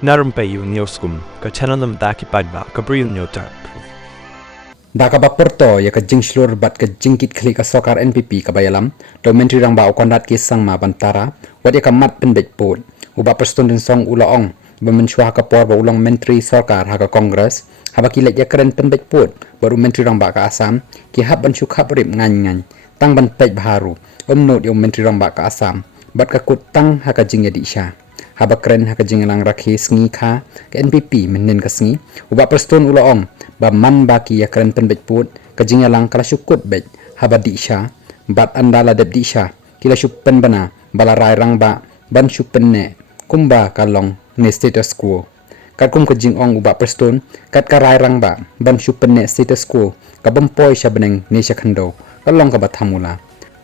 Narumpayu Nioskum, ka Chananam Daki Padba, Gabriel Nyotar. Daka baporto ya ka jingslur bat ka jingkit khli ka sokar NPP ka bayalam do menteri rang ba kondat ki sang ma bantara wat ya ka mat pendek pot uba perston din song ulaong ba menshwa ka por ba ulang menteri sokar ha ka kongres ha ba kilet ya keren pendek pot baru menteri rang ba ka asam ki hab ban syukhap rip ngan tang ban pej baharu not yo menteri rang ba ka asam bat ka kut tang ha ka jing ya di sha haba keren ha ka jing lang rakhi sngi kha ka NPP menen ka sngi uba perston ulaong ba man baki ya keren penbet put ka jing lang kala syukut bet haba di sha bat andala deb di sha kila syupen bana bala rai rang ba ban syupen ne kumba kalong ne status quo kat kum ka jing ong uba perston kat ka rai rang ba ban syupen ne status quo ka bempoi sha beneng ne sha khando kalong ka bathamula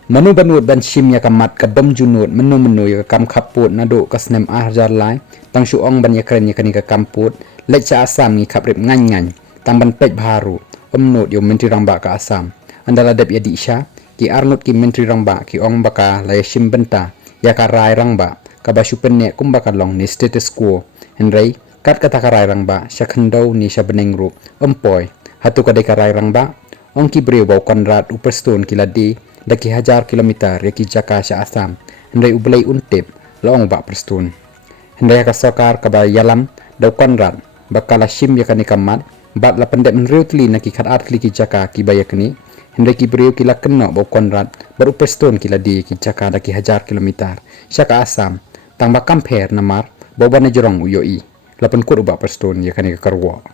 manu banut ban shim ya kamat ka bam junut menu ya kam khaput nado ka snem ahjar lai tang shu ong ban ya keren ya kani ka kamput lek cha asam ni khap rip ngan tang ban pej baharu not yo menteri rang ba ka asam andala deb ya di sha ki arnut ki menteri rang ba ki ong baka la shim benta ya ka rai rang ba ka ba shu pen ne kum baka long ni status quo henrei kat kata ka rai rang ba sha khando ni sha beneng ru empoi hatu ka de ka rai rang ba ong ki breu ba konrad upestone kiladi daki 1000 kilometer ya ki jaka sha asam hendai ublai untip laong ba prestun hendai ka sokar ka ba yalam da konrad bakala shim ya kani kamat bat la pendek menreutli na ki khat atli ki jaka ki bayakni hendai ki breu ki la kenno ba konrad baru prestun ki la di ki jaka daki 1000 kilometer sha ka asam tang ba kamper namar ba bana jorong uyoi lapan kut ba prestun ya kani ka karwo